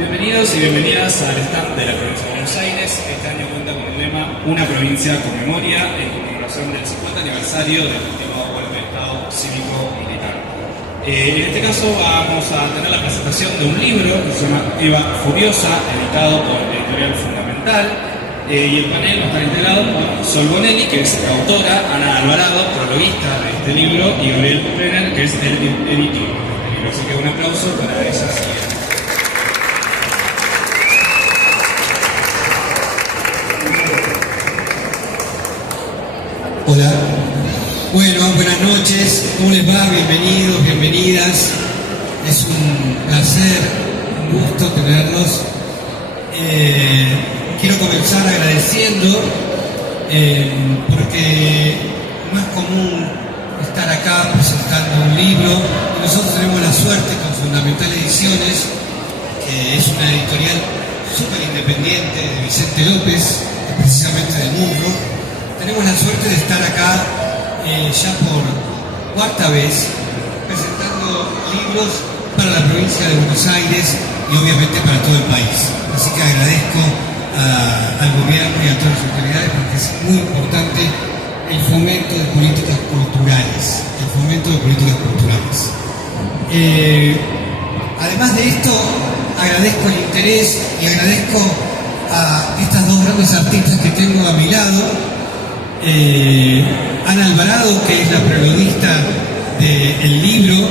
Bienvenidos y bienvenidas al stand de la provincia de Buenos Aires. Este año cuenta con el lema Una provincia con memoria, en conmemoración del 50 aniversario del último golpe de Estado cívico-militar. En este caso vamos a tener la presentación de un libro que se llama Eva Furiosa, editado por la editorial Fundamental, y el panel va a estar integrado por Sol Bonelli, que es la autora, Ana Alvarado, prologuista de este libro, y Gabriel Brenner, que es el editor del libro. Así que un aplauso para ellas. Hola, bueno, buenas noches, ¿cómo les va? Bienvenidos, bienvenidas. Es un placer, un gusto tenerlos. Quiero comenzar agradeciendo porque no es común estar acá presentando un libro. Y nosotros tenemos la suerte con Fundamental Ediciones, que es una editorial súper independiente de Vicente López, precisamente de Murro. Tenemos la suerte de estar acá ya por cuarta vez presentando libros para la provincia de Buenos Aires y obviamente para todo el país. Así que agradezco al gobierno y a todas las autoridades porque es muy importante el fomento de políticas culturales. Además de esto, agradezco el interés y agradezco a estas dos grandes artistas que tengo a mi lado. Ana Alvarado, que es la prologuista del libro.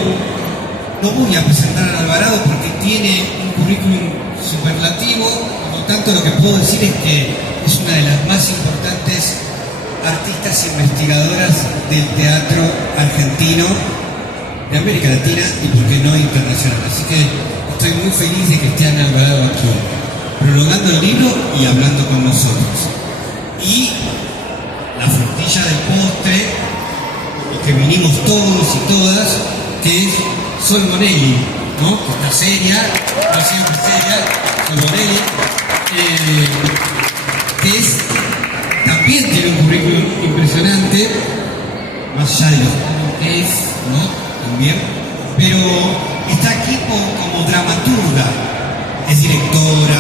No voy a presentar a Ana Alvarado porque tiene un currículum superlativo, por lo tanto lo que puedo decir es que es una de las más importantes artistas investigadoras del teatro argentino, de América Latina y por qué no internacional. Así que estoy muy feliz de que esté Ana Alvarado aquí, prologando el libro y hablando con nosotros. Y la frutilla del postre, lo que vinimos todos y todas, que es Sol Bonelli, ¿no? Que está seria, no siempre seria, Sol Bonelli, que también tiene un currículum impresionante, más allá de lo que es, ¿no? También, pero está aquí como dramaturga, es directora,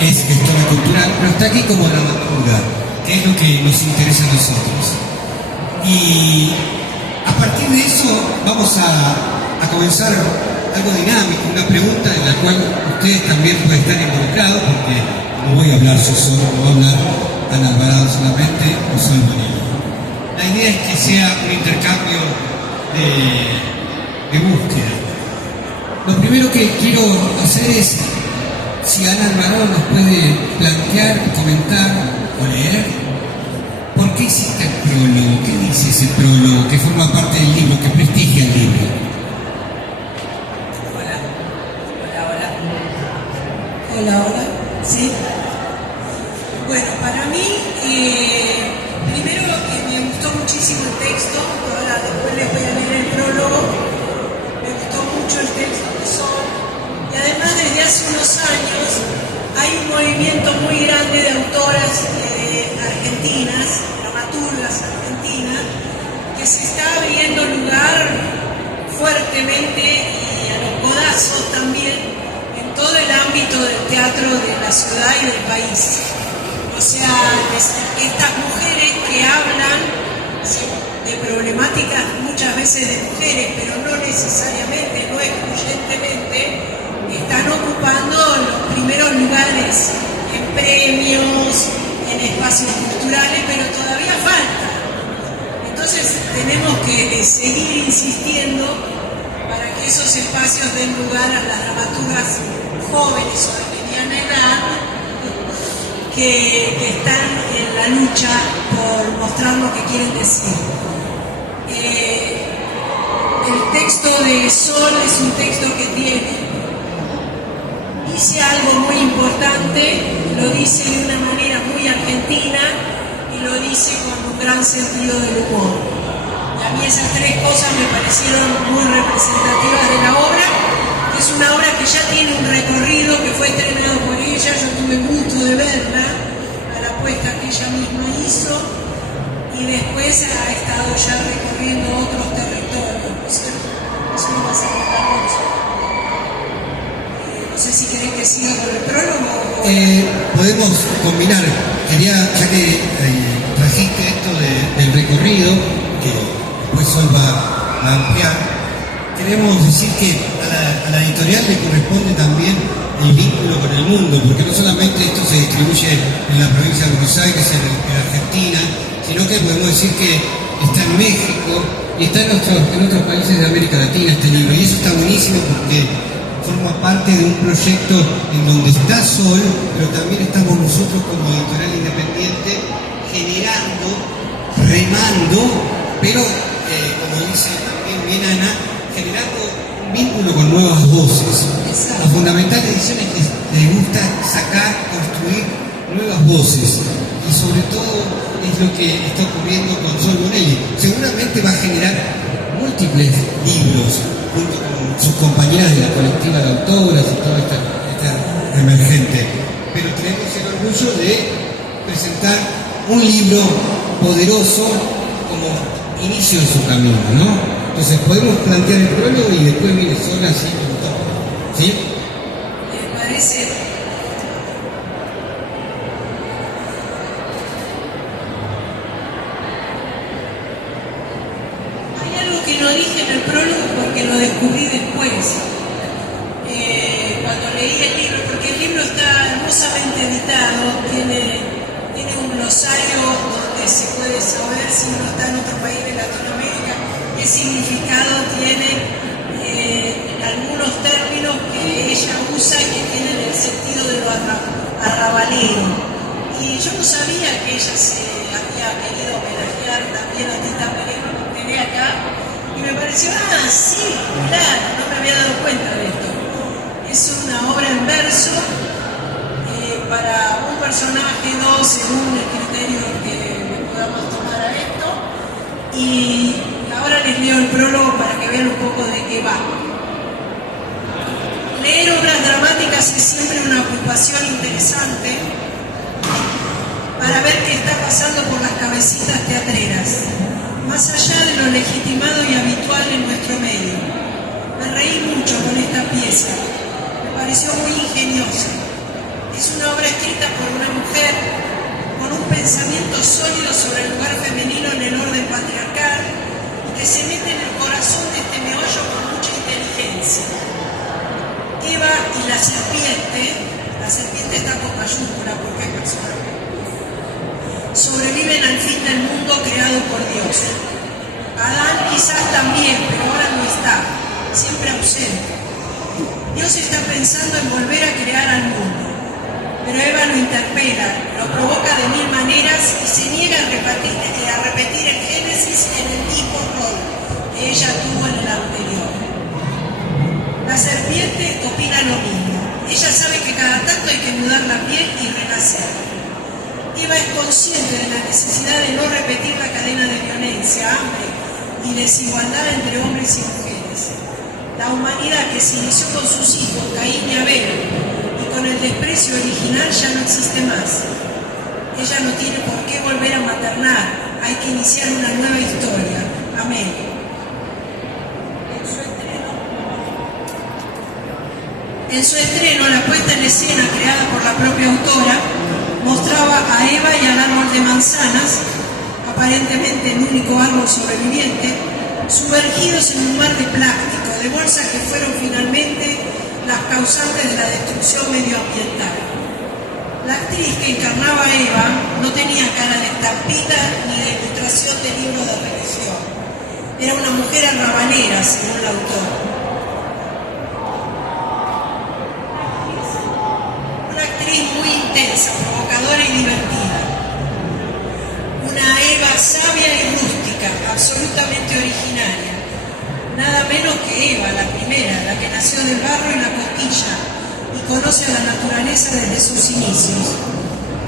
es gestora cultural, pero está aquí como dramaturga, que es lo que nos interesa a nosotros. Y a partir de eso vamos a comenzar algo dinámico, una pregunta en la cual ustedes también pueden estar involucrados, porque no voy a hablar yo solo, no va a hablar Ana Alvarado solamente, o Sol Bonelli. La idea es que sea un intercambio de búsqueda. Lo primero que quiero hacer es, si Ana Alvarado nos puede plantear, comentar o leer, ¿por qué hiciste el prólogo? ¿Qué dice ese prólogo que forma parte del libro, que prestigia el libro? Hola, ¿sí? Bueno, para mí, primero me gustó muchísimo el texto, ahora después les voy a leer el prólogo, me gustó mucho el texto de Sol, y además desde hace unos años hay un movimiento muy grande de autoras argentinas, dramaturgas argentinas, que se está abriendo lugar fuertemente y a los codazos también en todo el ámbito del teatro de la ciudad y del país. O sea, estas mujeres que hablan de problemáticas muchas veces de mujeres, pero no necesariamente, no excluyentemente, están ocupando los primeros lugares en premios, en espacios culturales, pero todavía falta. Entonces tenemos que seguir insistiendo para que esos espacios den lugar a las dramaturgas jóvenes o de mediana edad que están en la lucha por mostrar lo que quieren decir. El texto de Sol es un texto que dice algo muy importante, lo dice de una manera muy argentina y lo dice con un gran sentido del humor. Y a mí esas tres cosas me parecieron muy representativas de la obra, que es una obra que ya tiene un recorrido, que fue estrenado por ella, yo tuve el gusto de verla, a la puesta que ella misma hizo, y después ha estado ya recorriendo otros territorios, ¿no es cierto? Eso no va a ser otra cosa. No sé si querés que siga con podemos combinar. Quería, ya que trajiste esto del recorrido, que después Sol va a ampliar, queremos decir que a la editorial le corresponde también el vínculo con el mundo, porque no solamente esto se distribuye en la provincia de Buenos Aires, en Argentina, sino que podemos decir que está en México y está en otros países de América Latina este libro, y eso está buenísimo porque forma parte de un proyecto en donde está Sol, pero también estamos nosotros como editorial independiente generando, remando, pero como dice también bien Ana, generando un vínculo con nuevas voces. Exacto. La Fundamental Edición es que les gusta sacar, construir nuevas voces, y sobre todo es lo que está ocurriendo con Sol Bonelli. Seguramente va a generar múltiples libros junto con sus compañeras de la colectiva de autoras y toda esta emergente, pero tenemos el orgullo de presentar un libro poderoso como inicio de su camino, ¿no? Entonces podemos plantear el prólogo y después viene Sol así con todo, ¿sí? Me parece. Hay algo que no dije en el prólogo porque lo descubrí después. Cuando leí el libro, porque el libro está hermosamente editado, tiene un glosario donde se puede saber si uno está en otro país de Latinoamérica, qué significado tiene algunos términos que ella usa y que tienen el sentido de lo arrabalero. Y yo no sabía que ella se había querido homenajear también a Tita Pérez acá, y me pareció, sí, claro, no me había dado cuenta de esto. Es una obra en verso para un personaje, dos, según el criterio que le podamos tomar a esto. Y ahora les leo el prólogo para que vean un poco de qué va. Leer obras dramáticas es siempre una ocupación interesante para ver qué está pasando por las cabecitas teatreras, más allá de lo legitimado y habitual en nuestro medio. Me reí mucho con esta pieza. Me pareció muy ingeniosa. Es una obra escrita por una mujer con un pensamiento sólido sobre el lugar femenino en el orden patriarcal y que se mete en el corazón de este meollo con mucha inteligencia. Eva y la serpiente está con mayúscula porque es personaje, sobreviven al fin del mundo creado por Dios. Adán quizás también, pero ahora no está, siempre ausente. Dios está pensando en volver a crear al mundo, pero Eva lo interpela, lo provoca de mil maneras y se niega a repetir el Génesis en el mismo rol que ella tuvo en el anterior. La serpiente opina lo mismo. Ella sabe que cada tanto hay que mudar la piel y renacer. Eva es consciente de la necesidad de no repetir la cadena de violencia, hambre y desigualdad entre hombres y mujeres. La humanidad que se inició con sus hijos, Caín y Abel, y con el desprecio original ya no existe más. Ella no tiene por qué volver a maternar, hay que iniciar una nueva historia. Amén. En su estreno, la puesta en escena creada por la propia autora mostraba a Eva y al árbol de manzanas, aparentemente el único árbol sobreviviente, sumergidos en un mar de plástico, de bolsas que fueron finalmente las causantes de la destrucción medioambiental. La actriz que encarnaba a Eva no tenía cara de estampita ni de ilustración de libro de religión. Era una mujer arrabalera, según el autor. Una actriz muy intensa, provocadora y divertida. Una Eva sabia y rústica, absolutamente originaria. Nada menos que Eva, la primera, la que nació del barro y la costilla y conoce a la naturaleza desde sus inicios.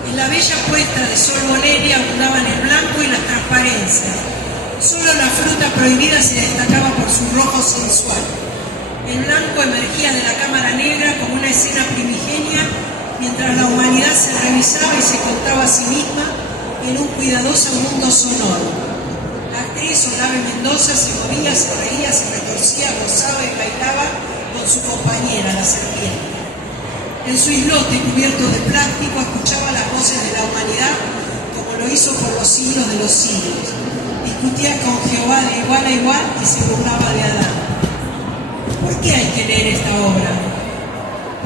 En la bella puesta de Sol Bonelli abundaban el blanco y las transparencias. Solo la fruta prohibida se destacaba por su rojo sensual. El blanco emergía de la cámara negra como una escena primigenia mientras la humanidad se revisaba y se contaba a sí misma en un cuidadoso mundo sonoro. La actriz Olave Mendoza se movía, se reía, se retorcía, gozaba y bailaba con su compañera, la serpiente. En su islote cubierto de plástico escuchaba las voces de la humanidad como lo hizo por los siglos de los siglos. Discutía con Jehová de igual a igual y se burlaba de Adán. ¿Por qué hay que leer esta obra?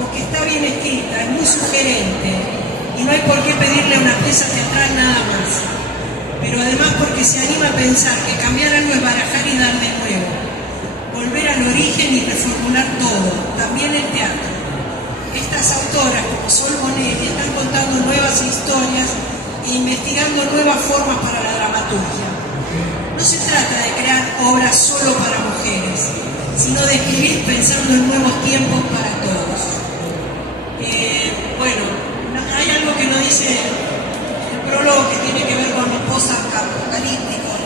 Porque está bien escrita, es muy sugerente y no hay por qué pedirle una pieza teatral nada más. Pero además porque se anima a pensar que cambiar algo es barajar y dar de nuevo, volver al origen y reformular todo, también el teatro. Estas autoras, como Sol Bonelli, están contando nuevas historias e investigando nuevas formas para la dramaturgia. No se trata de crear obras solo para mujeres, sino de escribir pensando en nuevos tiempos para todos. Bueno, hay algo que nos dice el prólogo que tiene que ver con los post-apocalípticos.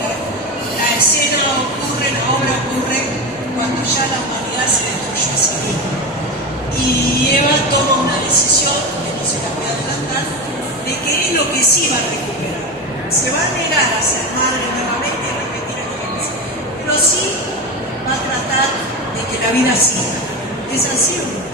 La escena ocurre, la obra ocurre cuando ya la humanidad se destruyó a sí misma. Y Eva toma una decisión, que no se la voy a adelantar, de que es lo que sí va a recuperar. Se va a negar a ser madre nuevamente y repetir experiencia, pero sí va a tratar de que la vida siga. ¿Es así o no?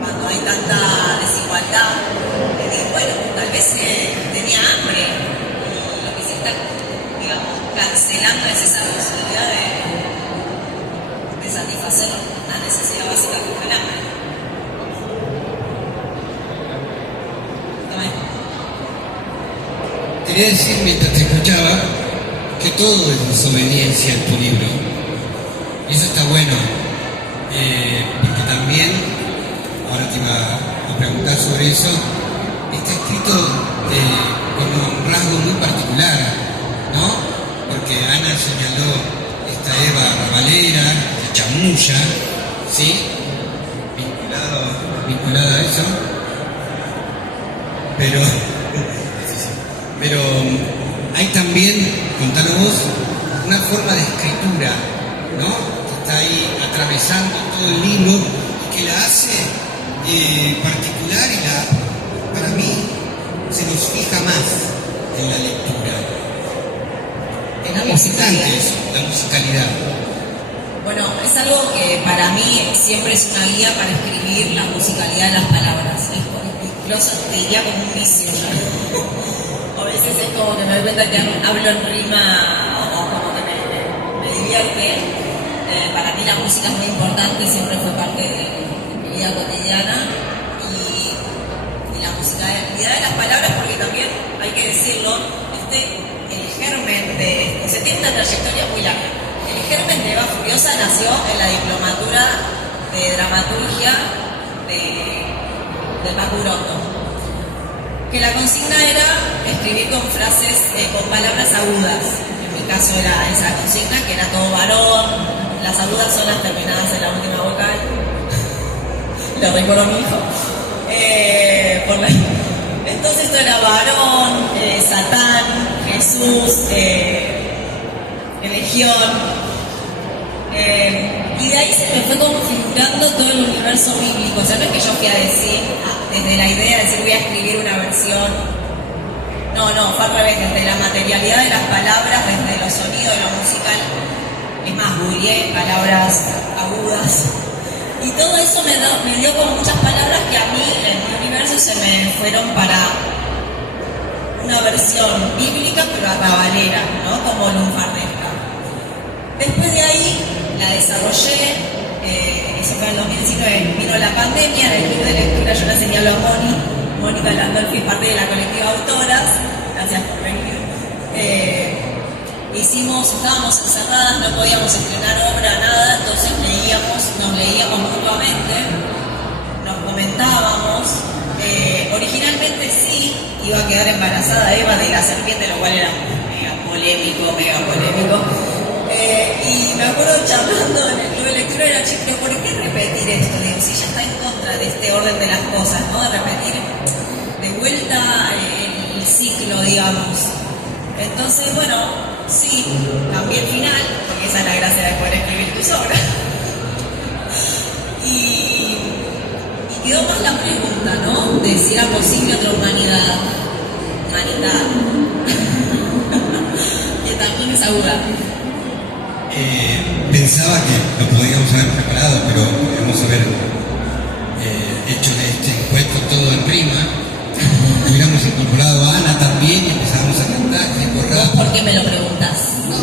Cuando hay tanta desigualdad satisfacer una necesidad básica que es el hambre. Quería decir mientras te escuchaba que todo es desobediencia en tu libro. Y eso está bueno, porque también, ahora te iba a preguntar sobre eso, está escrito con un rasgo muy particular, ¿no? Porque Ana señaló esta Eva rabalera, de chamulla, ¿sí? Vinculada a eso. Pero hay también, contalo vos, una forma de escritura, ¿no? Que está ahí atravesando todo el libro y que la hace particular y para mí se nos fija más en la lectura. Es muy excitante eso, la musicalidad. Bueno, es algo que para mí siempre es una guía para escribir la musicalidad de las palabras. Incluso te diría como un vicio ya. A veces es como que me doy cuenta que hablo en rima o como que me divierte. Para mí la música es muy importante, siempre fue parte de mi vida cotidiana. Y la musicalidad de las palabras, porque también hay que decirlo, el germen de... Se tiene una trayectoria muy larga. El germen de Eva Furiosa nació en la diplomatura de dramaturgia del Macuroto, que la consigna era escribir con frases, con palabras agudas. En mi caso era esa consigna, que era todo varón, las agudas son las terminadas en la última vocal. Lo recuerdo a mi hijo. Entonces esto era varón, Satán, Jesús, Legión. Y de ahí se me fue configurando todo el universo bíblico. O sea, no es que yo fui a decir, desde la idea de decir voy a escribir una versión. No, fue al revés, desde la materialidad de las palabras, desde los sonidos de lo musical. Es más, googleé palabras agudas. Y todo eso me dio como muchas palabras que a mí, en mi universo, se me fueron para una versión bíblica, pero arrabalera, ¿no? Como lunfarnesca. Después de ahí la desarrollé, eso fue en 2019, vino la pandemia, en el club de lectura yo la señalo a Mónica Landolfi, parte de la colectiva Autoras, gracias por venir. Estábamos encerradas, no podíamos estrenar obra, nada, entonces nos leíamos mutuamente, nos comentábamos. Originalmente sí, iba a quedar embarazada Eva de la serpiente, lo cual era mega polémico. Y me acuerdo charlando en el club de lectura de la chica, pero ¿por qué repetir esto? Digo, si ella está en contra de este orden de las cosas, ¿no? De repetir de vuelta el ciclo, digamos. Entonces, bueno, sí, cambié el final, porque esa es la gracia de poder escribir tus obras. Y quedó más la pregunta, ¿no? De si era posible otra humanidad. Que también es aguda. Pensaba que lo podíamos haber preparado, pero podríamos haber hecho de este encuentro todo en rima. Hubiéramos incorporado a Ana también y empezábamos a cantar. ¿Vos por qué me lo preguntás? No,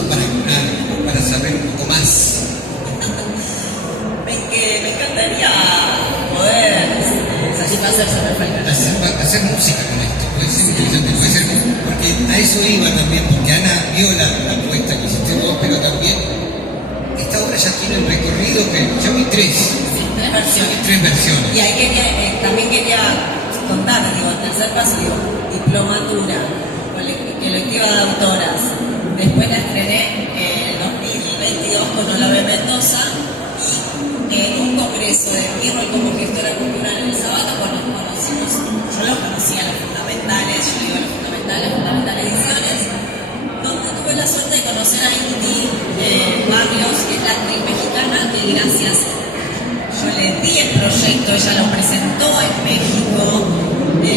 para saber un poco más. Me encantaría poder satisfacerse perfectamente. Hacer música con esto, puede ser interesante, puede ser, porque a eso iba también, porque Ana vio la apuesta que hiciste vos, pero también esta obra ya tiene un recorrido que ya vi tres versiones. Y ahí también quería contar, el tercer paso, diplomatura, colectiva de autoras. Después la estrené en 2022 con Olave Mendoza y en un congreso de mi rol como gestora cultural en el Sábado, yo los conocía los fundamentales, fundamentales ediciones, donde tuve la suerte de conocer a Inti Barrios, que es la actriz mexicana, que gracias, yo le di el proyecto, ella lo presentó en México, le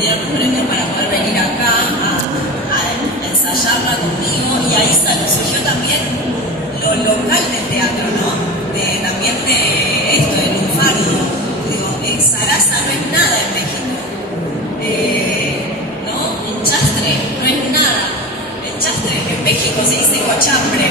dieron un premio para poder venir acá a ensayarla conmigo, y ahí surgió también lo local del teatro, ¿no? También de esto, de lunfardo. Sarasa no es nada en México, ¿no? Enchastre no es nada. Enchastre en México se dice cochambre.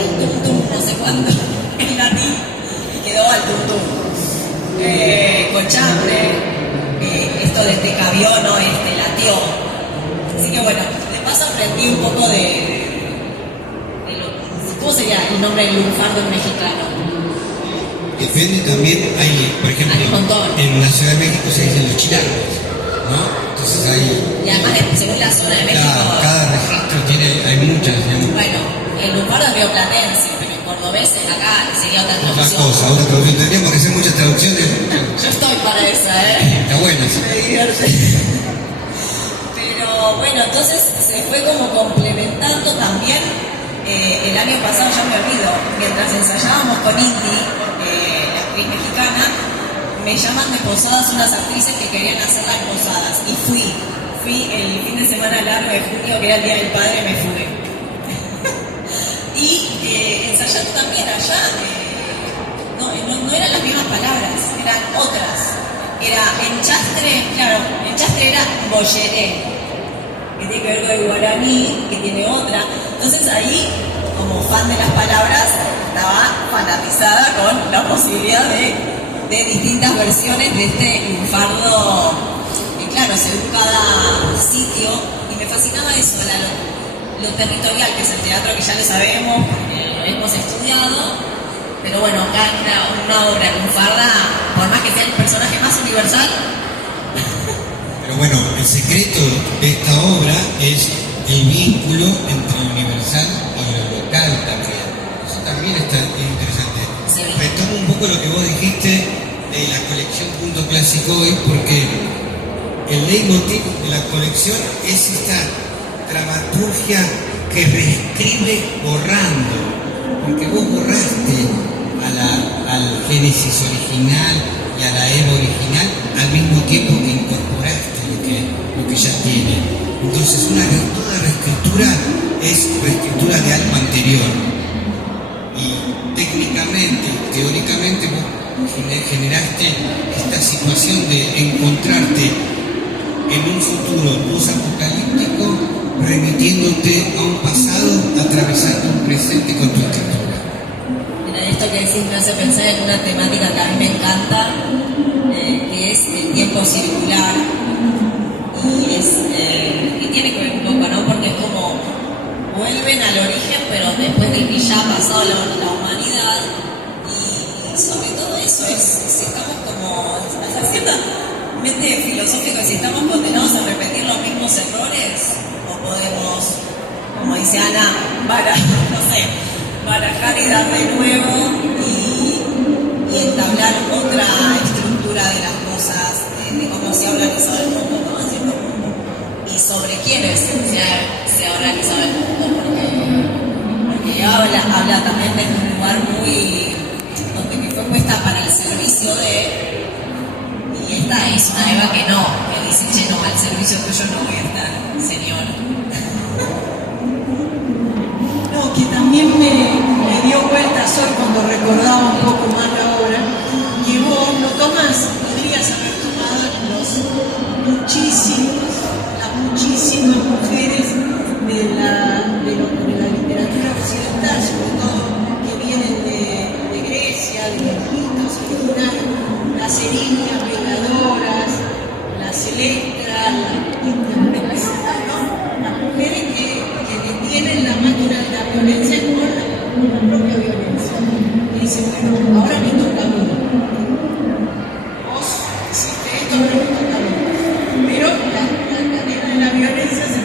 al tum tum no sé cuánto en latín y quedó al tum tum. Cochambre, esto de te cabió, no, latió. Así que bueno, de paso aprendí un poco ¿cómo sería el nombre del lunfardo mexicano? Depende también, hay, por ejemplo, Hay un montón. en la Ciudad de México se dicen los chilangos, ¿no? Entonces hay... Y además, según la zona de México... Cada registro tiene, hay muchas, digamos. Bueno, el lunfardo es rioplatense, pero el cordobés acá sería otra Otra traducción. cosa, otra traducción. Tendríamos que hacer muchas traducciones. Yo estoy para esa, Está bueno eso. Me divierte. Pero bueno, entonces se fue como complementando también. El año pasado, ya me olvido, mientras ensayábamos con Indy, la actriz mexicana, me llaman de Posadas unas actrices que querían hacer las Posadas. Y fui el fin de semana largo de junio, que era el Día del Padre, me fui. Y ensayando también allá, no eran las mismas palabras, eran otras. Era enchastre, claro, enchastre era bolleré, que tiene que ver con el guaraní, que tiene otra. Entonces ahí, como fan de las palabras, estaba fanatizada con la posibilidad de distintas versiones de este lunfardo, que claro, según cada sitio, y me fascinaba eso, lo territorial, que es el teatro, que ya lo sabemos, porque lo hemos estudiado, pero bueno, acá una obra lunfarda, por más que sea el personaje más universal. Pero bueno, el secreto de esta obra es el vínculo entre lo universal y lo local también. Eso también está interesante. Sí. Retomo un poco lo que vos dijiste de la colección Punto Clásico hoy, porque el leitmotiv de la colección es esta dramaturgia que reescribe borrando, porque vos borraste al Génesis original y a la Eva original al mismo tiempo que incorporaste lo que ya tiene. Entonces toda reescritura es reescritura de algo anterior, y técnicamente, teóricamente vos generaste esta situación de encontrarte en un futuro post-apocalíptico remitiéndote a un pasado, atravesando un presente con tu escritura. Mira, esto que decís me hace pensar en una temática que a mí me encanta, que es el tiempo circular, y tiene que ver un poco, ¿no? Porque es como vuelven al origen, pero después de que ya ha pasado la humanidad, y sobre todo eso es si estamos como, hasta ciertamente filosófico, si estamos condenados a repetir los mismos errores, o podemos, como dice Ana, barajar y dar de nuevo y entablar otra estructura de las cosas, de cómo se ha organizado el mundo, ¿no? Y sobre quiénes se ha organizado el mundo, porque habla también de un lugar muy donde que fue puesta para el servicio de, y esta es una Eva que no, que dice, che, no, al servicio tuyo no voy a estar, señor. No, que también me dio vueltas hoy cuando recordaba un poco más la obra, que vos no tomás, podrías haber tomado las muchísimas mujeres de la literatura occidental, sobre todo que vienen de Grecia, de los mitos originarios, las Erinias, Vengadoras, las Electras, las mujeres que detienen la máquina de la violencia con la propia violencia. Y dicen, bueno, ahora me toca a mí. Vos hiciste esto, ahora me toca a mí. Pero la cadena de la violencia se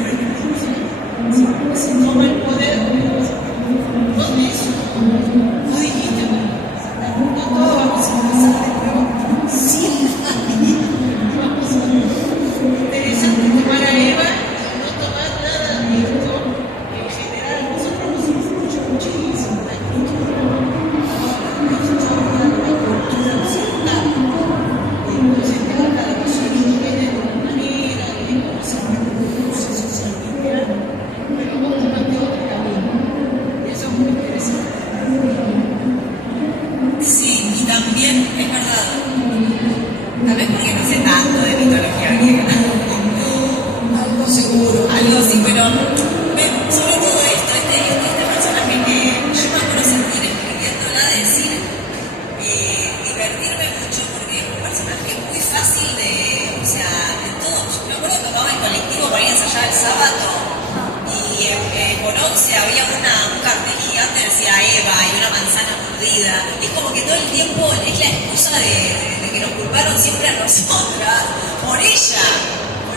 vida. Es como que todo el tiempo es la excusa de que nos culparon siempre a nosotras, por ella,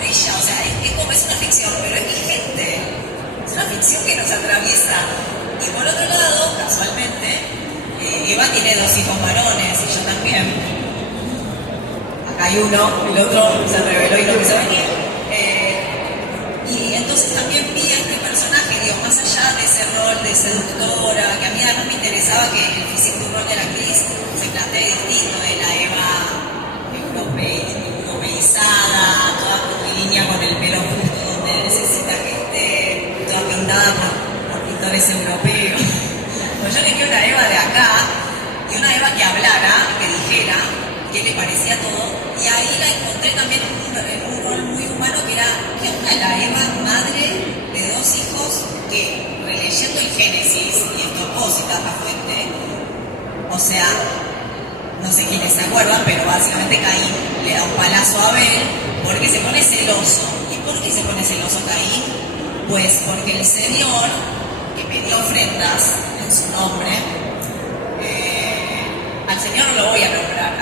o sea, es como es una ficción, pero es vigente, es una ficción que nos atraviesa. Y por otro lado, casualmente, Eva tiene 2 hijos varones y yo también. Acá hay uno, el otro se reveló y no quiso venir. Y entonces también vi a este personaje, digo, más allá de ese rol de seductora, que a mí además me interesaba que el físico rol de la actriz se plantee distinto de la Eva europeizada, toda curvilínea con el pelo justo donde necesita que esté, toda pintada por pintores europeos. Pues yo quería una Eva de acá, y una Eva que hablara, que dijera qué le parecía todo, y ahí la encontré también en un rol muy humano que era, ¿qué onda la Eva, madre de 2 hijos que, releyendo el Génesis, y esto puedo citar la fuente, o sea, no sé quiénes se acuerdan, pero básicamente Caín le da un palazo a Abel porque se pone celoso. ¿Y por qué se pone celoso Caín? Pues porque el Señor, que pidió ofrendas en su nombre, al Señor no lo voy a nombrar,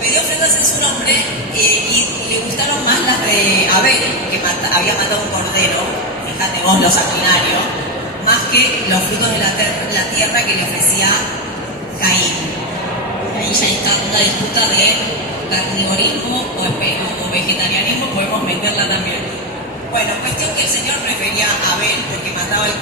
pidió ofrendas en su nombre y le gustaron más las de Abel, que había matado un cordero, fíjate vos lo sanguinario, más que los frutos de la tierra que le ofrecía Caín. Ahí ya está una disputa de carnivorismo o vegetarianismo, podemos meterla también. Bueno, cuestión que el Señor prefería a Abel porque mataba al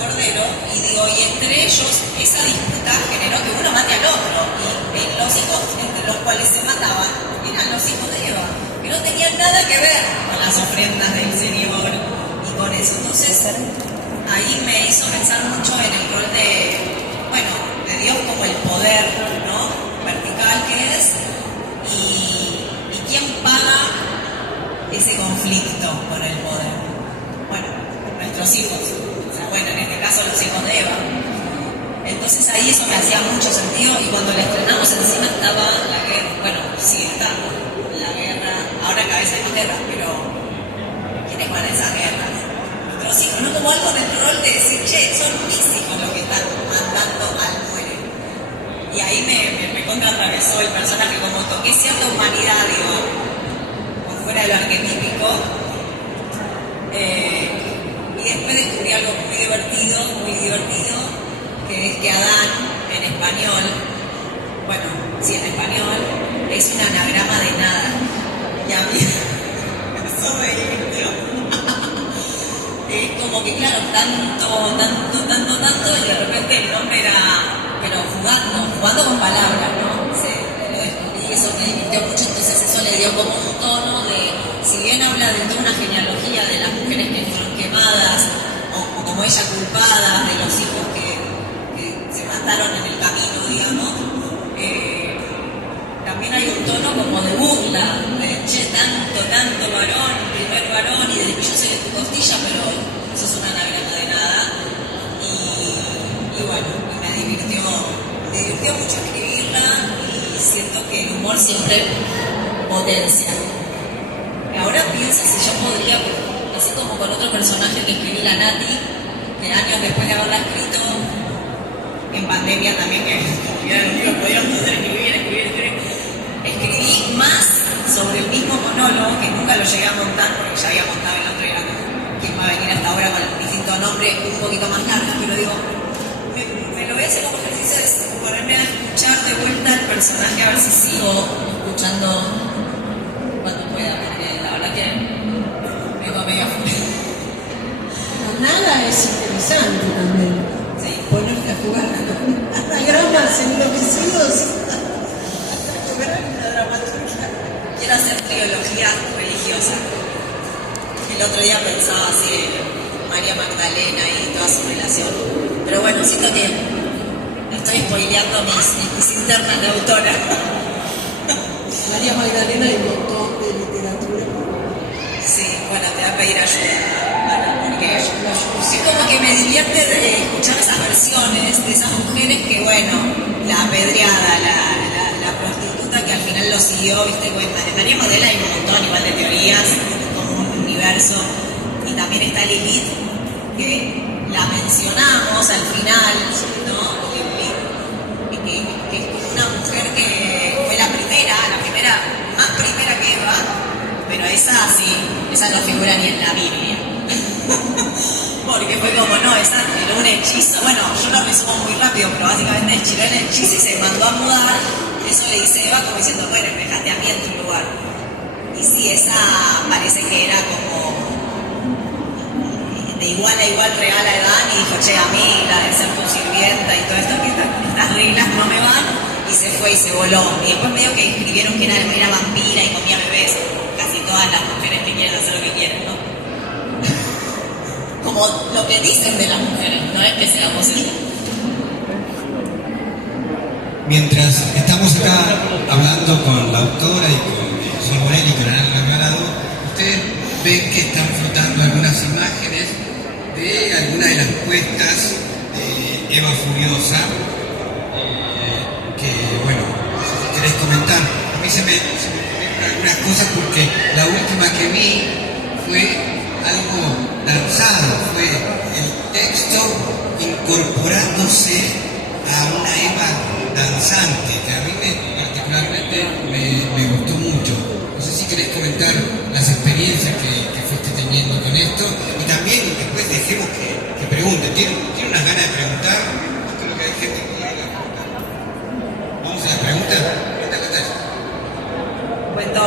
cordero, y digo, y entre ellos esa disputa generó que uno mate al otro, y los hijos entre los cuales se mataban eran los hijos de Eva, que no tenían nada que ver con las ofrendas del Señor y con eso. Entonces ahí me hizo pensar mucho en el rol de Dios como el poder, ¿no?, vertical que es, y quién paga ese conflicto con el poder. Bueno, nuestros hijos, o sea, bueno, en este caso los hijos de Eva. Entonces ahí eso me hacía mucho sentido, y cuando la estrenamos encima estaba la guerra, bueno, sigue estando la guerra, ahora cada vez hay más guerras, pero ¿quiénes van a esas guerras? Nuestros hijos, no como algo del rol de decir, che, son mis hijos los que están mandando al muere. Y ahí me contraatravesó el personaje, como toqué cierta humanidad, digo, fuera de lo arquetípico, y después descubrí algo muy divertido, que es que Adán, en español, bueno, sí, en español, es un anagrama de nada, y a mí eso me divirtió. Es como que, claro, tanto, y de repente el nombre era, pero jugando con palabras, ¿no? Lo descubrí, y eso me divirtió mucho, entonces eso le dio como un tono de, si bien habla de toda una genealogía de las mujeres que fueron quemadas, o como ella culpada, de los hijos que se mataron en el camino, digamos, también hay un tono como de burla, de, che, tanto varón, primer varón, y desde que yo soy de tu costilla, pero eso es una anagrama de nada, y bueno, me divirtió mucho escribirla, y siento que el humor siempre potencia. Ahora pienso si yo podría, así como con otro personaje que escribí, la Nati, que años después de haberla escrito, en pandemia también, que era lo único que podíamos hacer, escribí más sobre el mismo monólogo, que nunca lo llegué a montar, porque ya había montado el otro, era que va a venir hasta ahora con el distinto nombre, un poquito más largo, pero digo, me lo voy a hacer como ejercicio, es ponerme a escuchar de vuelta el personaje, a ver si sigo escuchando cuando pueda, porque la verdad que vengo medio afuera. Nada es interesante también. Sí. Ponerte a jugar anagramas enloquecidos. Lograr una dramaturgia. Quiero hacer trilogía religiosa. El otro día pensaba así en María Magdalena y toda su relación. Pero bueno, siento que estoy spoileando mis internas de autora. María Magdalena y un montón de literatura. Sí, bueno, te voy a pedir ayuda, Ana, porque sí, como que me divierte escuchar esas versiones de esas mujeres que, bueno, la apedreada, la prostituta que al final lo siguió, viste, bueno, de María Magdalena hay un montón igual de teorías, como un universo, y también está Lilith, que la mencionamos al final, figura ni en la Biblia. Porque fue como, no, esa tiró un hechizo. Bueno, yo lo resumo muy rápido, pero básicamente tiró el hechizo y se mandó a mudar. Eso le dice Eva como diciendo, bueno, dejaste a mí en tu lugar. Y sí, esa parece que era como de igual a igual real a Adán y dijo, che, a mí la de ser tu sirvienta y todo esto, que estas reglas no me van, y se fue y se voló. Y después medio que escribieron que era vampira y comía bebés. Casi todas las mujeres que quieren hacer lo que quieren, ¿no? Como lo que dicen de las mujeres, no es que seamos eso. Mientras estamos acá hablando con la autora y con Sol Morel y con Ana Alvarado, ustedes ven que están flotando algunas imágenes de algunas de las puestas de Eva Furiosa, que bueno, si querés comentar. A mí se me ocurrieron algunas cosas porque la última que vi fue algo danzado, fue el texto incorporándose a una Eva danzante, que a mí particularmente me gustó mucho. No sé si querés comentar las experiencias que fuiste teniendo con esto, y también después dejemos que pregunten. ¿Tiene unas ganas de preguntar? Creo que hay gente que quiere preguntar. Vamos a las preguntas. Cuento,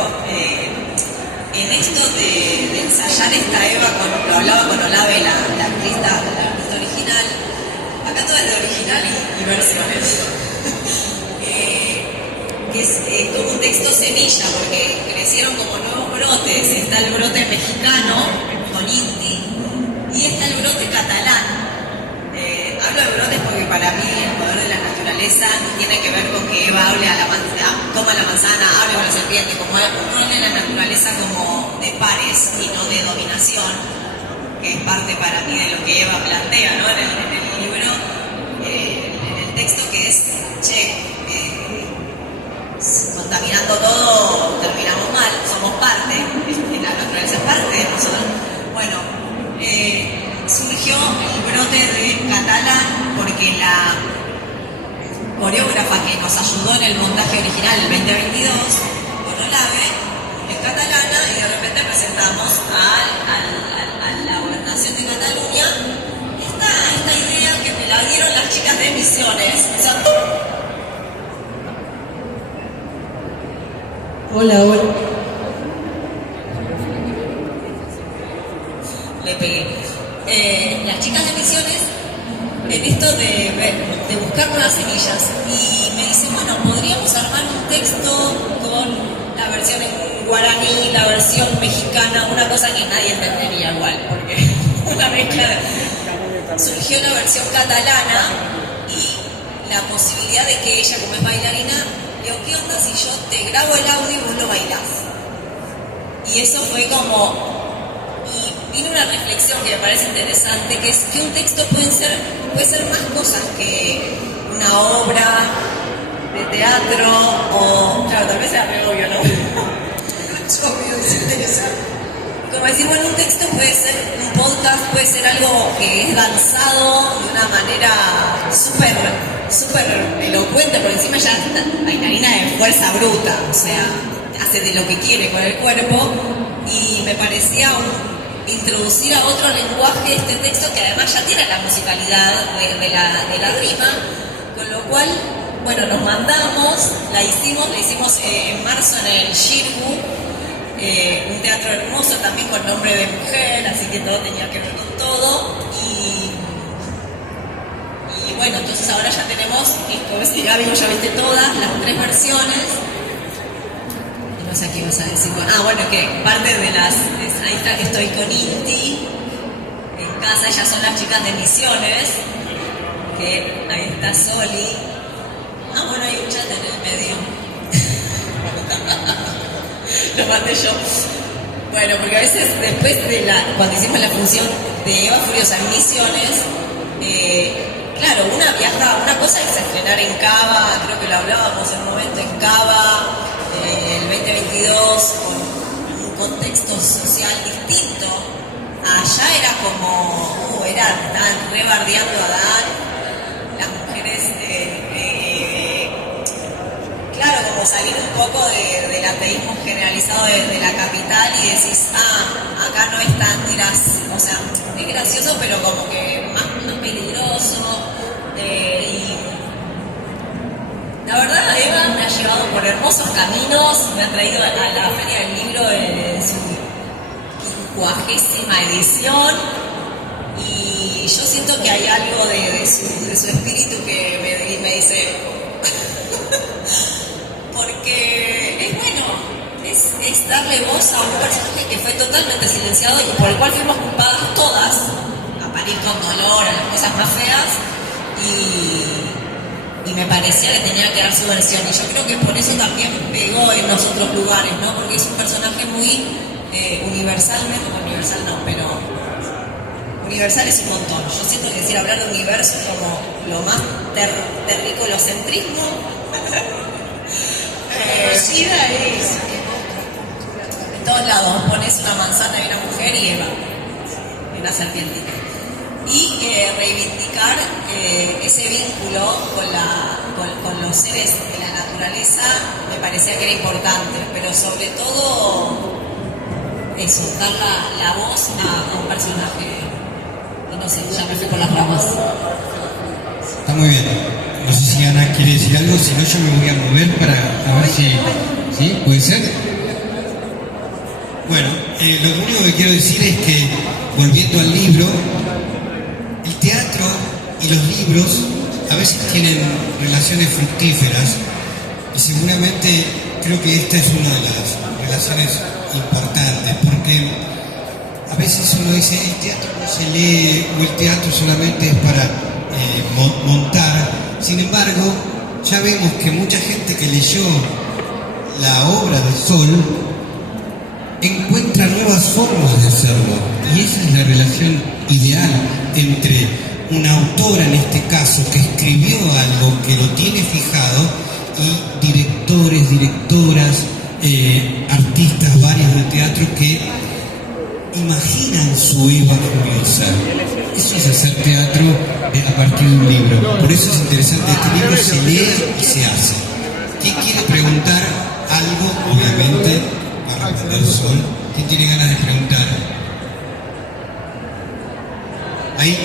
en esto de ensayar esta Eva, lo hablaba con Olave, la artista original. Acá todo es de original y versiones. Que es como un texto semilla, porque crecieron como nuevos brotes. Está el brote mexicano, con Inti, y está el brote catalán. Hablo de brotes porque para mí el poder de la naturaleza tiene que ver con que Eva hable a la manzana, coma la manzana, hable con la serpiente, como un rol en la naturaleza como de pares y no de dominación, que es parte para mí de lo que Eva plantea, ¿no? en el libro, en el texto, que es, contaminando todo, terminamos mal, somos parte, la naturaleza es parte de nosotros. Bueno, surgió el brote de catalán porque la coreógrafa que nos ayudó en el montaje original el 2022, con Olave, es catalana, y de repente presentamos a la gobernación de Cataluña esta idea que me la dieron las chicas de Misiones. O sea, Hola. le pegué. Las chicas de Misiones, en esto de buscar nuevas semillas, y me dicen, bueno, podríamos armar un texto con la versión en guaraní, la versión mexicana, una cosa que nadie entendería igual, porque una mezcla. Surgió la versión catalana y la posibilidad de que ella, como es bailarina, digo, ¿qué onda si yo te grabo el audio y vos lo bailás? Y eso fue como... Y vino una reflexión que me parece interesante, que es que un texto puede ser más cosas que una obra de teatro, o... Claro, tal vez sea re obvio, ¿no? Es obvio, es interesante. Como decir, bueno, un texto puede ser un podcast, puede ser algo que es danzado de una manera súper elocuente, por encima ya es una bailarina de fuerza bruta, o sea, hace de lo que quiere con el cuerpo, y me parecía introducir a otro lenguaje este texto que además ya tiene la musicalidad de la rima, con lo cual, bueno, nos mandamos, la hicimos en marzo en el Shirgu, un teatro hermoso también con nombre de mujer, así que todo tenía que ver con todo, y bueno, entonces ahora ya tenemos, como si ya viste todas las 3 versiones. No sé qué ibas a decir. Bueno, que parte de ahí está que estoy con Inti en casa, ellas son las chicas de Misiones, que ahí está Soli. Bueno, hay un chat en el medio. Lo mandé yo. Bueno, porque a veces después cuando hicimos la función de Eva Furiosa en Misiones, claro, una cosa es estrenar en Cava, creo que lo hablábamos en un momento en Cava, el 2022, con un contexto social distinto. Allá era como, estaban rebardeando a Dan, las mujeres, claro, como salir un poco del ateísmo generalizado de la capital y decís, acá no es tan gracioso, o sea, es gracioso, pero como que más peligroso. Y la verdad, Eva me ha llevado por hermosos caminos, me ha traído a la Feria del Libro en su 50ª edición, y yo siento que hay algo de su espíritu que me dice porque es bueno, es darle voz a un personaje que fue totalmente silenciado y por el cual fuimos culpadas todas a parir con dolor, a las cosas más feas, y me parecía que tenía que dar su versión, y yo creo que por eso también pegó en los otros lugares, ¿no? Porque es un personaje muy universal no, pero universal es un montón. Yo siento que decir hablar de universo es como lo más terrícolocentrismo. Conocida es. En todos lados pones una manzana y una mujer y Eva, una serpientita. Y reivindicar ese vínculo con los seres de la naturaleza me parecía que era importante, pero sobre todo eso, dar la voz a un personaje. No sé, ya me fui por las ramas. Está muy bien. No sé si Ana quiere decir algo, si no yo me voy a mover para a ver si... ¿Sí? ¿Puede ser? Bueno, lo único que quiero decir es que, volviendo al libro, el teatro y los libros a veces tienen relaciones fructíferas, y seguramente creo que esta es una de las relaciones importantes, porque a veces uno dice el teatro no se lee o el teatro solamente es para montar. Sin embargo, ya vemos que mucha gente que leyó la obra de Sol encuentra nuevas formas de hacerlo, y esa es la relación ideal entre una autora, en este caso, que escribió algo que lo tiene fijado, y directores, directoras, artistas varios de teatro que imaginan su Eva furiosa. Eso es hacer teatro a partir de un libro. Por eso es interesante, este libro se lee y se hace. ¿Quién quiere preguntar algo? Obviamente, para responder Sol. ¿Quién tiene ganas de preguntar? Ahí.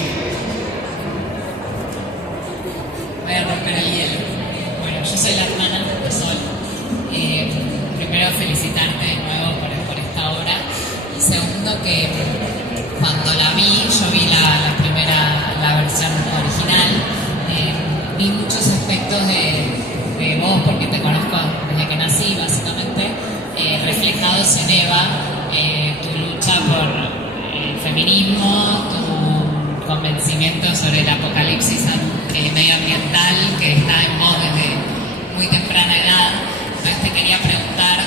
Voy a romper el hielo. Bueno, yo soy la hermana de Sol. Primero felicitarte de nuevo por esta obra. Y segundo, que cuando la vi, yo vi la versión original, vi muchos aspectos de vos, porque te conozco desde que nací, básicamente, reflejados en Eva, tu lucha por el feminismo, tu convencimiento sobre el apocalipsis medioambiental que está en vos desde muy temprana edad. Entonces te quería preguntar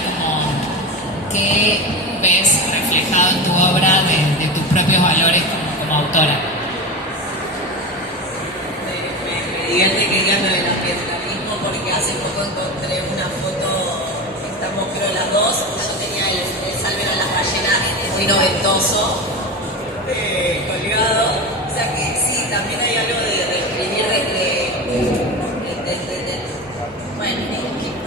¿qué ves reflejado en tu obra de tus propios valores como autora? Me divierte que digas lo del ambientalismo, porque hace poco encontré una foto, estamos creo las dos, yo tenía el Salven a las ballenas muy noventoso, colgado, o sea que sí, también hay algo de escribir bueno,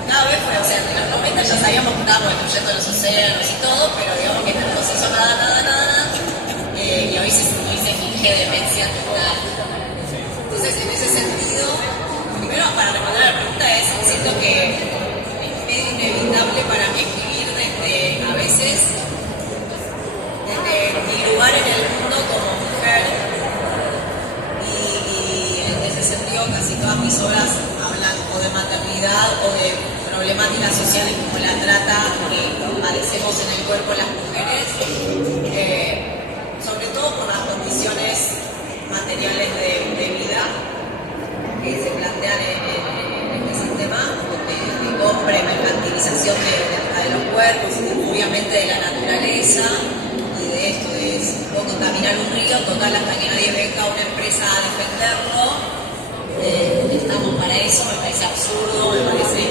cada vez fue, o sea, en los 90 ya sabíamos que estábamos destruyendo los océanos y todo, pero digamos que no se hizo nada, y hoy se finge demencia total. Entonces, en ese sentido, primero para responder a la pregunta siento que es medio inevitable para mí escribir desde, a veces, desde mi lugar en el mundo como mujer, y en ese sentido casi todas mis obras hablan o de maternidad o de problemáticas sociales como la trata que padecemos en el cuerpo las mujeres, sobre todo por las condiciones materiales de vida que se plantean en este sistema de compra y mercantilización de los cuerpos, obviamente de la naturaleza y de esto, de si puedo contaminar un río, total hasta que nadie venga a una empresa a defenderlo. Estamos para eso, me parece absurdo, me parece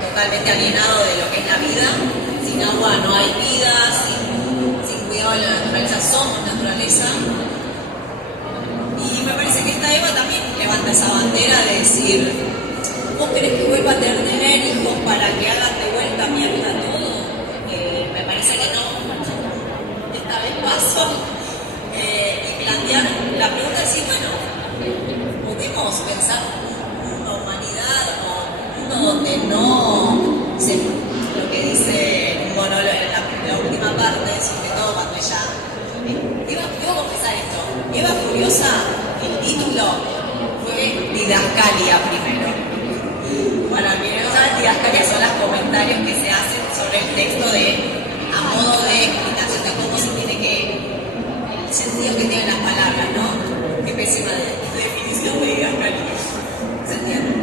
totalmente alienado de lo que es la vida. Sin agua no hay vida, sin cuidado de la naturaleza somos naturaleza. Y me parece que esta Eva también levanta esa bandera de decir, ¿Vos querés que vuelva a tener hijos para que hagan de vuelta mierda todo? Me parece que no. Esta vez paso. Y plantear la pregunta es si, bueno, podemos pensar una humanidad o un mundo donde no se, lo que dice un monólogo en la última parte, sobre todo cuando ella. Debo confesar esto. Eva Furiosa, el título fue Didascalia primero. Para mí, didascalia son los comentarios que se hacen sobre el texto a modo de explicación de cómo se tiene que, el sentido que tienen las palabras, ¿no? Qué pésima definición de didascalia. ¿Se entiende?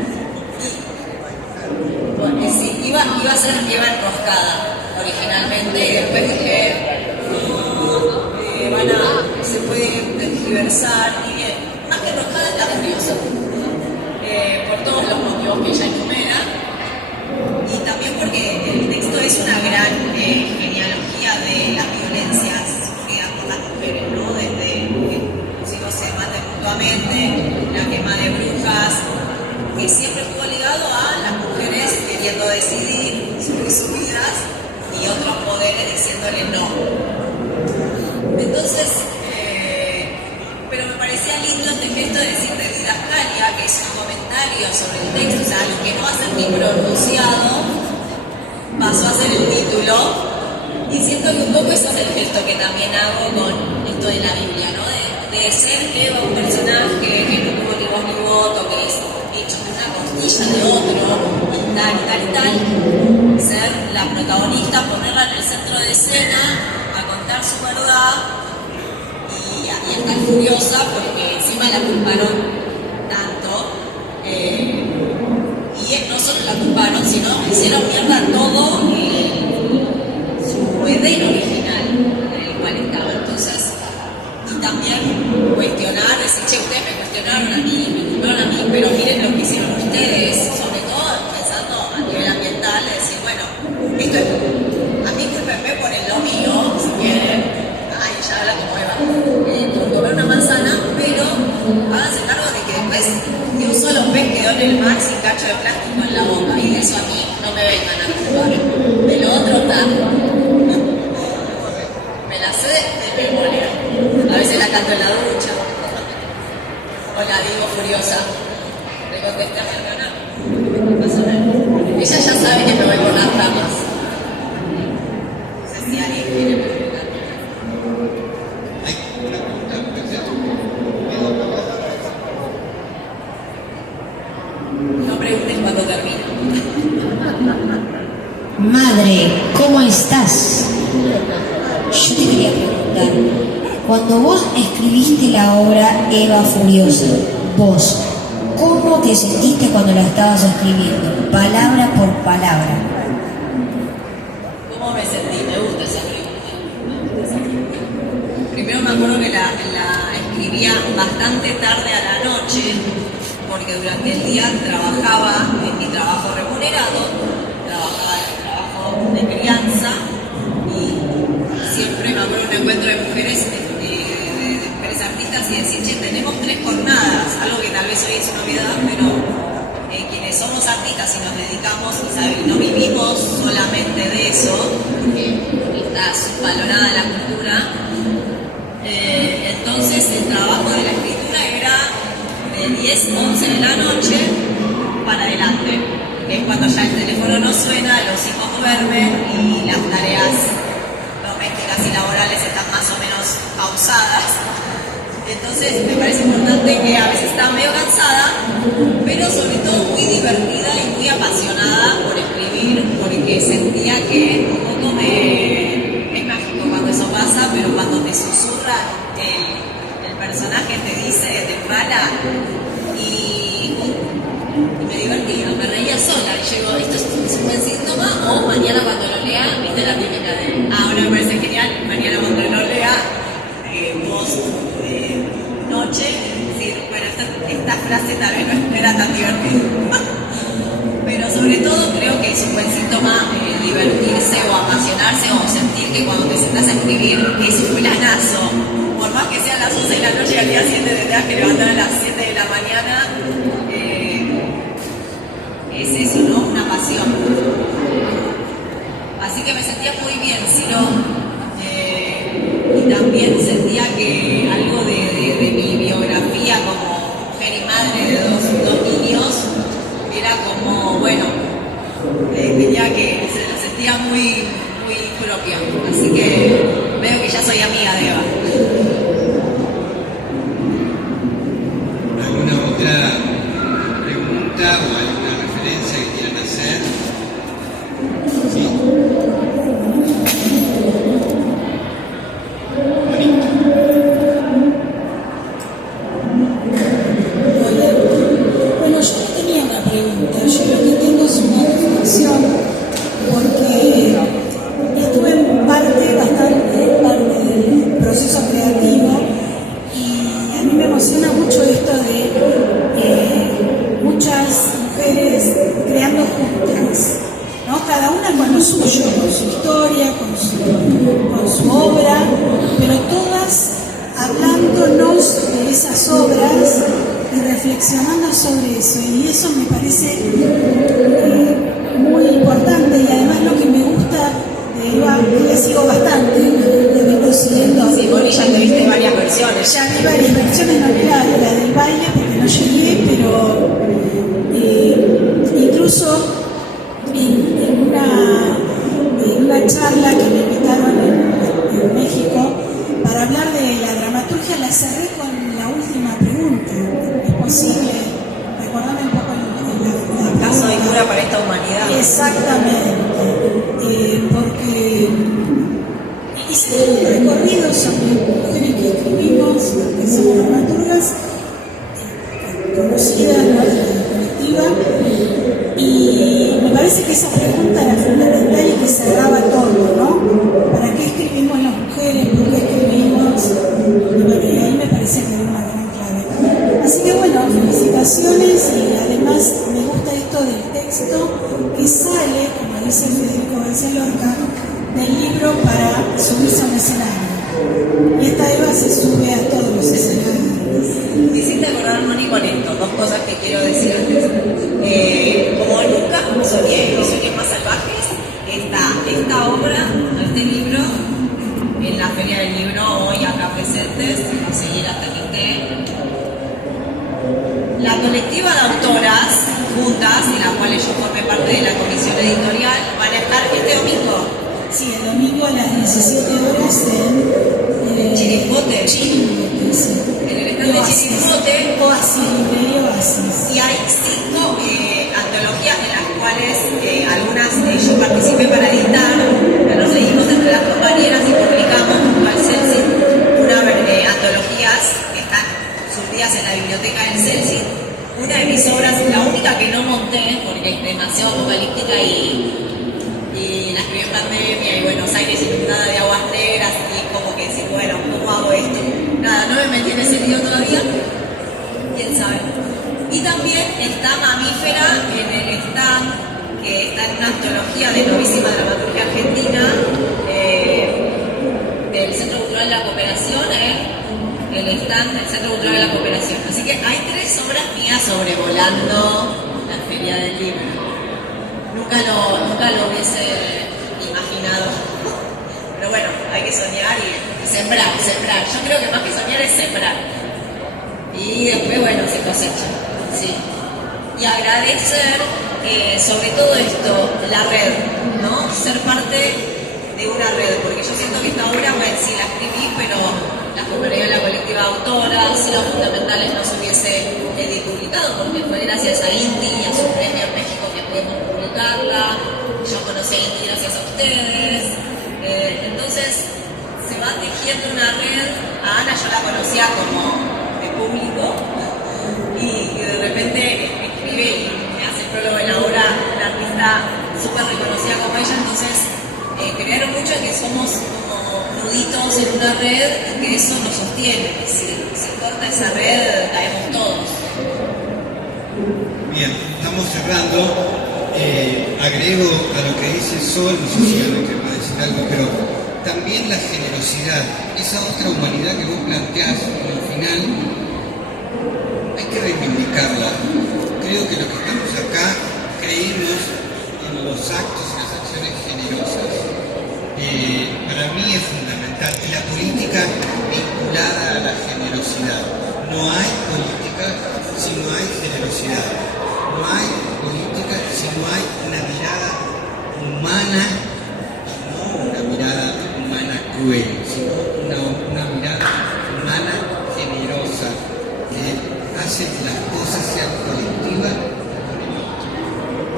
Bueno, sí, iba a ser Eva enroscada originalmente y después dije, se puede tergiversar y bien, más que enroscada está furiosa. Por todos los motivos que ella enumera y también porque el texto es una gran genealogía de las violencias sufridas por las mujeres, ¿no? Desde que los hijos se maten mutuamente, la quema de brujas, que siempre estuvo ligado a las mujeres queriendo decidir sobre sus vidas y otros poderes diciéndole no. Entonces, pero me parecía lindo este gesto de decir de didascalia, que es un comentario sobre el texto, o sea, lo que no va a ser ni pronunciado pasó a ser el título, y siento que un poco eso es el gesto que también hago con esto de la Biblia, ¿no? De ser Eva un personaje que no tuvo ni voz ni voto, que es hecho de una costilla de otro, y tal, y tal, y tal, ser la protagonista, ponerla en el centro de escena, a contar su verdad, y estar furiosa porque encima la culparon tanto, y no solo la culparon, sino hicieron mierda todo su Edén original en el cual estaba. Entonces, y también cuestionar, decir, che, ustedes me cuestionaron a mí, me culparon a mí, pero miren lo que hicieron ustedes, sobre todo pensando a nivel ambiental, de decir, bueno, esto es, a mí cúlpenme por lo mío, si quieren, ay, ya habla como Eva, por comer una manzana, pero háganse cargo de que después ni un solo pez quedó en el mar sin cacho de plástico en la boca, y de eso a mí no me vengan a culpar. De lo otro está. Me la sé de memoria. A veces la canto en la ducha. O la digo furiosa. Le contesté a mi hermana. ¿Qué pasó? Ella ya sabe que me voy por las ramas. No sé si alguien quiere preguntar. No preguntes cuando termino. Madre, ¿cómo estás? Yo te quería preguntar, cuando vos escribiste la obra Eva Furiosa, vos, ¿cómo te sentiste cuando la estabas escribiendo, palabra por palabra? ¿Cómo me sentí? Me gusta esa pregunta. Primero me acuerdo que la escribía bastante tarde a la noche, porque durante el día trabajaba en mi trabajo remunerado, trabajaba en el trabajo de crianza, y siempre me acuerdo un encuentro de mujeres, de mujeres artistas, y decir, che, tenemos 3 jornadas, algo que tal vez hoy es una novedad, pero quienes somos artistas y nos dedicamos, y no vivimos solamente de eso, porque está subvalorada la cultura, entonces el trabajo de la escritura era de 10, 11 de la noche para adelante, que es cuando ya el teléfono no suena, los hijos duermen y las tareas domésticas y laborales están más o menos pausadas. Entonces me parece importante que a veces estaba medio cansada, pero sobre todo muy divertida y muy apasionada por escribir, porque sentía que un poco es mágico cuando eso pasa, pero cuando te susurra el personaje te dice, te embala, y me divertí, me reía sola, y llego, esto es un buen síntoma, o mañana cuando lo lea, viste la típica de, ahora me parece genial, mañana cuando lo lea, post noche, decir, bueno, esta frase tal vez no era tan divertida. Pero sobre todo creo que es un buen síntoma divertirse o apasionarse o sentir que cuando te sentás a escribir es un planazo. Por más que sean las 11 de la noche y al día siguiente te tengas que levantar a las 7 de la mañana, es eso, ¿no? Una pasión. Así que me sentía muy bien, Ciro, y también sentía que algo de mi biografía como mujer y madre de dos niños era como, bueno, tenía que, se lo sentía muy, muy propio. Así que veo que ya soy amiga de Eva. ¿Alguna otra pregunta o alguna referencia que quieran hacer? Sí. Bonito. Hola. Bueno, yo no tenía una pregunta, yo lo que tengo es una reflexión, porque estuve bastante parte del proceso creativo y a mí me emociona mucho esto de muchas mujeres creando juntas, ¿no? Cada una con lo suyo, con su historia, con su obra, pero todas hablándonos de esas obras y reflexionando sobre eso, y eso me parece muy importante. Y además lo que me gusta de Eva, que la sigo bastante, la vengo siguiendo. Sí, vos ya te viste varias versiones. Ya vi varias versiones, no vi la del baile porque no llegué, pero incluso en una charla que me invitaron en México para hablar de la dramaturgia, la cerré con la última pregunta. ¿Es posible? Recordame un poco la Caso de cura para esta humanidad. Exactamente, porque hice un recorrido sobre mujeres que escribimos, que somos dramaturgas, conocidas, ¿no?, de la colectiva, y me parece que esa pregunta era fundamental y que cerraba todo, ¿no? ¿Para qué escribimos las mujeres? ¿Por qué escribimos? Y bueno, y ahí me parece que era una gran clave. Así que bueno, felicitaciones, y además me gusta esto del texto que sale, como dice Federico García Lorca, del libro para subirse a un escenario. Y esta Eva se sube a todos los escenarios. Me hiciste acordar, Moni, con esto, dos cosas que quiero decir antes. Como nunca soñé los sueños más salvajes, esta obra, este libro, en la Feria del Libro, hoy acá presentes, a seguir hasta que esté. La colectiva de autoras juntas, en la cual yo formé parte de la comisión editorial, van a estar este domingo. Sí, el domingo a las 17 horas en Chiribote. Chiribote, sí. En el stand de Chiribote. Oasis, librería Oasis. Y hay 5 antologías de las cuales algunas yo participé para editar, pero nos leímos entre las compañeras y publicamos junto al Celsin antologías que están subidas en la biblioteca del Celsin. Una de mis obras, la única que no monté porque es demasiado apocalíptica y la escribí en pandemia y Buenos Aires inundada de aguas negras, y como que decir, bueno, ¿cómo hago esto? Nada, no me metí en ese lío todavía, quién sabe. Y también está Mamífera en el stand, que está en una antología de novísima dramaturgia argentina, del Centro Cultural de la Cooperación, el stand del Centro Cultural de la Cooperación. Así que hay 3 obras mías sobrevolando la Feria del Libro. Nunca lo hubiese imaginado. Pero bueno, hay que soñar y sembrar. Yo creo que más que soñar es sembrar. Y después, bueno, se cosecha. Sí. Y agradecer sobre todo esto, la red, ¿no? Ser parte de una red, porque yo siento que esta obra, bueno, sí la escribí, pero la formaría en la colectiva de autoras, si los fundamentales no se hubiese publicado, porque fue gracias a Inti y a su premio en México que pudimos publicarla. Yo conocí a Inti gracias a ustedes. Entonces se va tejiendo una red. A Ana yo la conocía como de público y de repente escribe y me hace el prólogo en la obra, una artista súper reconocida como ella. Entonces crearon mucho que somos como nuditos en una red y que eso nos sostiene. Si se corta esa red, caemos todos. Bien, estamos cerrando. Agrego a lo que dice Sol, no sé si alguien te va a decir algo, pero también la generosidad, esa otra humanidad que vos planteás al final, hay que reivindicarla. Creo que los que estamos acá creemos en los actos y las acciones generosas. Para mí es fundamental. Y la política vinculada a la generosidad. No hay política si no hay generosidad. No hay política si no hay una mirada humana, no una mirada humana cruel, sino una mirada humana generosa, que hace que las cosas sean colectivas.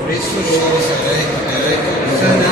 Por eso yo les agradezco, Rosana,